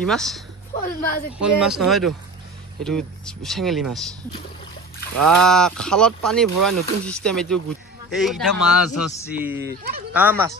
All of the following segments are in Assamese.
কি মাছ শ'ল মাছ নহয় এইটো চেঙেলী মাছ খালত পানী ভৰা নতুন চিষ্টেম এইটো এইকেইটা মাছ ধৰছি তাৰ মাছ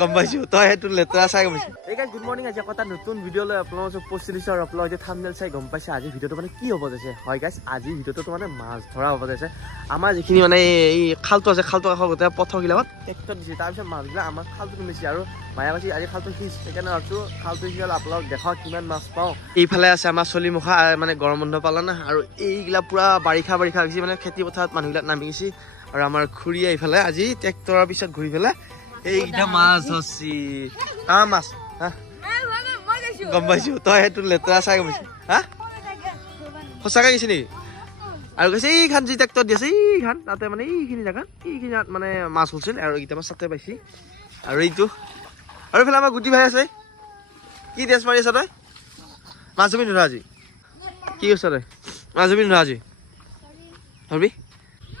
গম পাইছো তই সেইটো লেতেৰা চাই গম পাইছো এই গাইজ গুড মৰ্নিং আজি আকৌ এটা নতুন ভিডিঅ' লৈ আপোনালোকক উপস্থিত দিছোঁ আৰু আপোনালোকে থাম্বনেইল চাই গম পাইছে আজি ভিডিঅ'টো মানে কি হ'ব যাইছে হয় গাইজ আজি ভিডিঅ'টো মানে মাছ ধৰা হ'ব যাইছে আমাৰ যিখিনি মানে এই খালটো আছে খালটো কাষৰ গোটেই পথৰবিলাকত ট্ৰেক্টৰ দিছে তাৰপিছত মাছবিলাক আমাৰ খালটো কিনিছে আৰু মায়ে কৈছে আজি খালটো সিজ সেইকাৰণে ভাবিছোঁ খালটো সিজাল আপোনালোক দেখাওক কিমান মাছ পাওঁ এইফালে আছে আমাৰ চলিমুখা মানে গৰম বন্ধ পালা না আৰু এইগিলা পুৰা বাৰিষা হৈছে মানে খেতি পথাৰত মানুহবিলাক নামি গৈছে আৰু আমাৰ খুৰীয়ে এইফালে আজি ট্ৰেক্টৰৰ পিছত ঘূৰি পেলাই এইকেইটা মাছ ধৰছি তাৰ মাছ গম পাইছো তই সেইটো লেতেৰা চাই গম পাইছো সঁচাকৈ গৈছে নেকি আৰু কৈছে এইখান যি ট্ৰেক্টৰ দি আছে এইখান তাতে মানে এইখিনি জেগাত এইখিনিত মানে মাছ হৈছিল আৰু এইকেইটা মাছ তাতে পাইছি আৰু এইটো আৰু এইফালে আমাৰ গুটি ভাই আছে কি ড্ৰেছ মাৰি আছ তই মাছ ধৰিবি নোধৰা আজি কি কৈছ তই মাছ ধৰিবি নোধৰা আজি ধৰিবি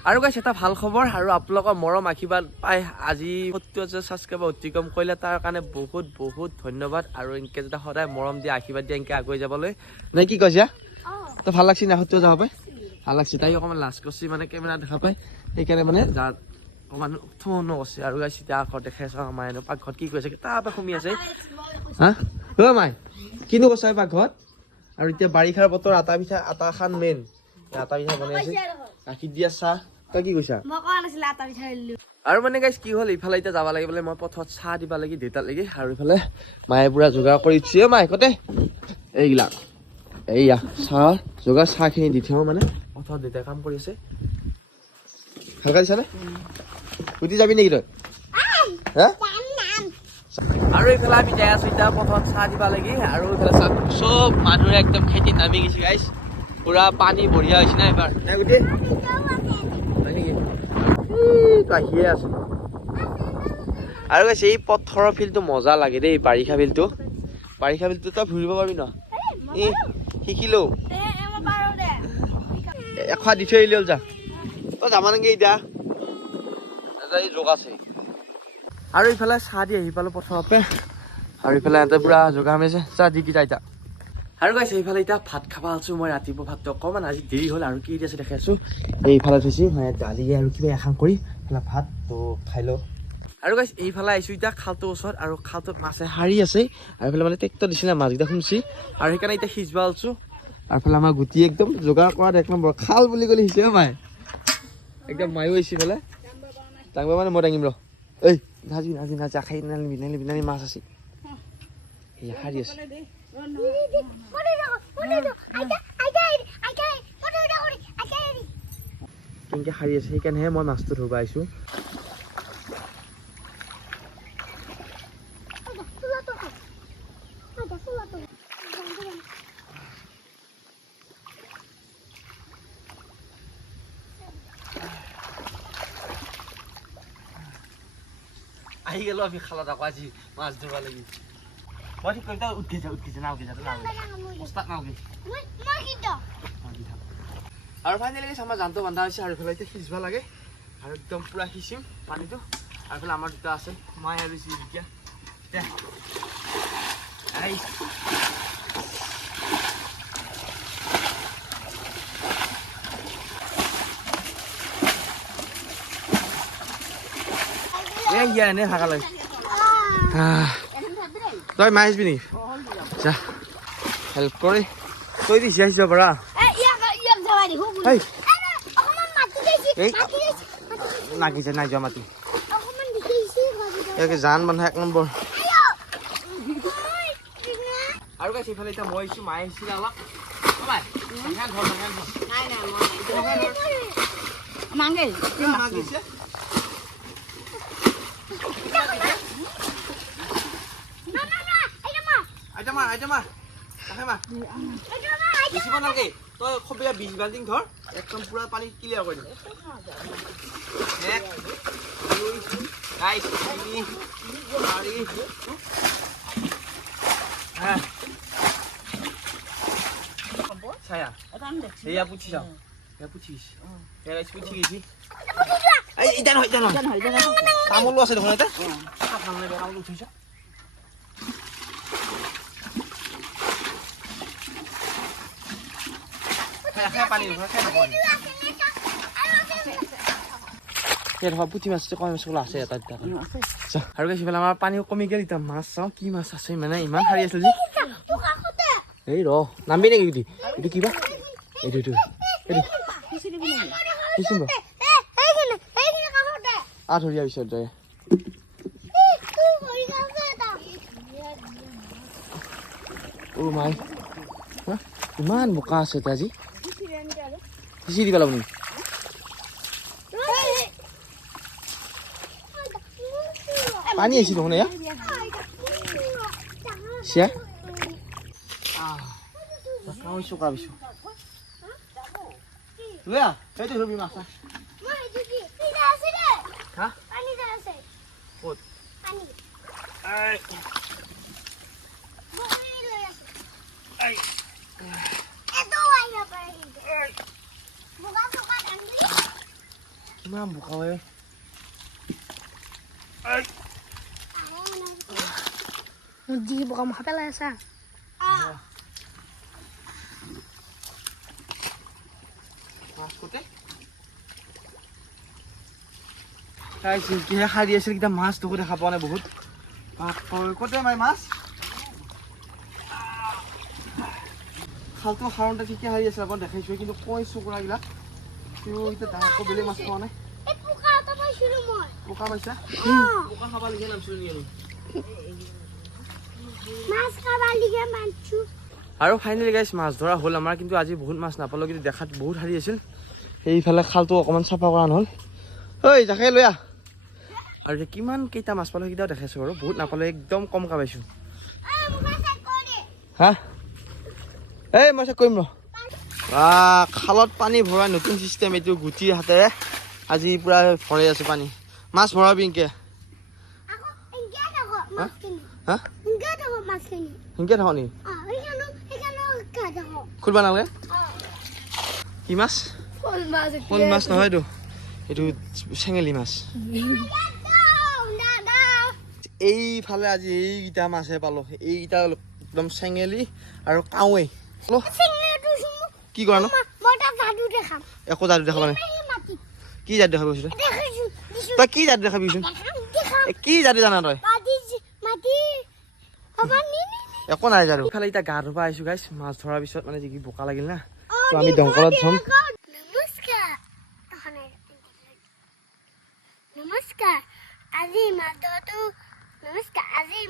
আৰু গাইছ এটা ভাল খবৰ আৰু আপোনালোকৰ মৰম আশীৰ্বাদ পাই আজি 70,000 ছাবস্ক্ৰাইবাৰ অতিক্ৰম কৰিলে তাৰ কাৰণে বহুত বহুত ধন্যবাদ আৰু এনেকৈ যাতে সদায় মৰম দিয়ে আশীৰ্বাদ দিয়ে এনেকৈ আগুৱাই যাবলৈ নাই কি কৈছা তই ভাল লাগছি না 70,000 যাব পাই ভাল লাগছি তাই অকণমান লাজ কৰিছে মানে কেমেৰা দেখা পাই সেইকাৰণে মানে যাত অকণমান থুমন কৰিছে আৰু গাইছ এতিয়া ঘৰত দেখাই আছোঁ আমাৰ এনে পাকঘৰত কি কৈছে তাৰপৰা সোমাই আছে হা অ' মাই কিনো কৈছা পাকঘৰত আৰু এতিয়া বাৰিষাৰ বতৰ আটা খান মেইন আটা পিঠা বনাই আছে গাখীৰ দিয়া চাহ তই কি কৈছা আৰু মানে গাইছ কি হ'ল ইফালে এতিয়া যাব লাগে বোলে মই পথত চাহ দিব লাগি দেউতাক লাগি আৰু ইফালে মায়ে পুৰা যোগাৰ কৰি দিছে মায়ে কতে এইবিলাক এইয়া চাহ যোগাৰ চাহখিনি দি থওঁ মানে পথত দেউতাই কাম কৰি আছে ভালকৈ দিছানে উঠি যাবি নেকি তই হা আৰু এইফালে আমি যাই আছো এতিয়া পথত চাহ দিব লাগি আৰু এইফালে চব মানুহে একদম খেতি নামি গৈছে গাইছ পুৰা পানী বঢ়িয়া হৈছে না এবাৰ আহিয়ে আছো আৰু কৈছে এই পথৰৰ ফিল্ডটো মজা লাগে দেই বাৰিষা ফিল্ডটো তই ঘূৰিব পাৰিবি ন এই শিকিলো এখোৱা দি থৈ আহিলি হ'ল যা তই যাবা নেকি এতিয়া যোগ আছে আৰু ইফালে চাহ দি আহি পালো পথৰপে আৰু ইফালে ইহঁতে পুৰা যোগাৰ মাৰিছে চাহ দি কি যাই আৰু গাইছে এইফালে এতিয়া ভাত খাব আছো মই ৰাতিপুৱা ভাতটো অকণমান আজি দেৰি হ'ল আৰু কি আছে দেখাই আছো এইফালে থৈছো দালি আৰু কিবা এখন কৰি এইফালে ভাত তো খাই লওঁ আৰু গাইছ এইফালে আহিছো এতিয়া খালটোৰ ওচৰত আৰু খালটোত মাছে হাৰি আছে আৰু এইফালে মানে ট্ৰেক্টৰ দিছিলে মাছকেইটা শুনছি আৰু সেইকাৰণে এতিয়া সিজবা আলছো আৰু এইফালে আমাৰ গুটি একদম যোগাৰ কৰাত এক নম্বৰ খাল বুলি ক'লে সিঁচে মায়ে একদম মায়ো আহিছে এইফালে দাঙিব মানে মই দাঙিম ৰ এই নাজি আখাই নালিবি মাছ আছে এই হাৰি আছে কেনেকৈ সাৰি আছে সেইকাৰণেহে মই মাছটো ধৰিব আহিছোঁ আহি গেলো আমি খালত আকৌ আজি মাছ ধৰিব লাগি মই ঠিক কৰিম উঠি যা নাও আৰু ফাইনেলি আমাৰ জানটো বান্ধা হৈছে আৰু এইফালে এতিয়া সিজবা লাগে আৰু একদম পুৰা সিঁচিম পানীটো আৰু এইফালে আমাৰ দুটা আছে মায়ে আৰু এতিয়া এনে থাকা লাগে তই মাছ আহিবি নেকি যা হেল্প কৰি তই দিছি আহিছ পৰা নাগিছে নাই যোৱা মাটি জান বন্ধা এক নম্বৰ আৰু গাইছ এইফালে এতিয়া মই আহিছোঁ মায়ে আহিছিলে অলপ বেছিব নালাগে তই খবিয়া 20 বাল্টিং ধৰ একদম পুৰা পানী ক্লিয়াৰ কৰি দিম এয়া পুঠি যাওঁ পুঠি গৈছি এতিয়া নহয় তামোলো আছে দেখোন এতিয়া উঠিছ পানী পুঠি মাছ কম মাছ আছে এটা আৰু সিফালে আমাৰ পানী কমি গ'ল এতিয়া মাছ চাওঁ কি মাছ আছে মানে ইমান সাৰি আছিল যে এই ৰ নামি নেকি এইটো এইটো কিবা এইটো এইটো ধৰিয়া পিছত যায় মাই ইমান বোকা আছে আজি সিঁচি দিব লাগিব নেকি পানী আহিছে দেখোন এয়া চিয়া চোকা পিছো সেইটো ধৰিবি মাছ ক'ত ইমান বোকা হয় যি বোকা মাথা পেলাই আছা মাছ কোটে কিহে সাৰি আছিল কেইটা মাছ তোকো দেখা পোৱা নাই বহুত ক'তে মাই মাছ খালটো সাৰোঁতে ঠিকে সাৰি আছিল আকৌ দেখাইছোঁ কিন্তু কৈ চকুৰাবিলাক এতিয়া আকৌ বেলেগ মাছ পোৱা নাই পোকা পাইছা পোকা খাব লাগে নামছো আৰু ফাইনেলি গাইছ মাছ ধৰা হ'ল আমাৰ কিন্তু আজি বহুত মাছ নাপালোঁ কিন্তু দেখাত বহুত সাৰি আছিল সেইফালে খালটো অকণমান চাফা কৰা নহ'ল ঐ জাখাই লৈ আহ আৰু এতিয়া কিমান কেইটা মাছ পালোঁ সেইকেইটাও দেখাইছোঁ বাৰু বহুত নাপালোঁ একদম কমকৈ পাইছোঁ হা এই মই চেক কৰিম ৰ খালত পানী ভৰাই নতুন চিষ্টেম এইটো গুটিৰ হাতেৰে আজি পূৰা ভৰাই আছোঁ পানী মাছ ভৰাবি ইনকে হা সিনকে থাক নি খুলিব নালাগে কি মাছ শ'ল মাছ নহয় এইটো এইটো চেঙেলী মাছ এইফালে আজি এইকেইটা মাছহে পালোঁ এইকেইটা একদম চেঙেলী আৰু কাৱৈ কি কৰা নো একো যাদু দেখাব নাই কি যাদু দেখাব তই কি যাদু দেখাবিচোন কি যাদু জানা তই একো নাই যাদু ইফালে এতিয়া গা ধুব আহিছোঁ গাইছ মাছ ধৰাৰ পিছত মানে যি বোকা লাগিল না তো আমি দংকলত ধুম নমস্কাৰ আজি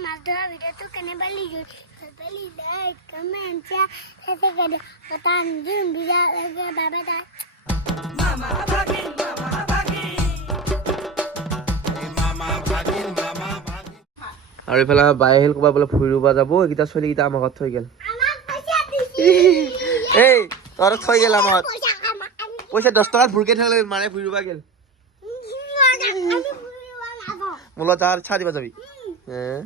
মাছ ধৰা ভিডিঅ'টো কেনেবা লাগিল লাইক কমেণ্ট শ্বেয়াৰ বটান দিম ভিডিঅ' বাবে তাই আৰু এইফালে বাই আহিল ক'ৰবাত বোলে ফুৰিব যাব এইকেইটা ছোৱালীকেইটা আমাৰ ঘৰত থৈ গ'ল এই তহঁতক থৈ গ'ল আমাৰ ঘৰত পইচা 10 টকাত ভুৰকে থৈ মানে ফুৰিব গ'ল মোলৈ তাৰ চাহ দিবা যাবি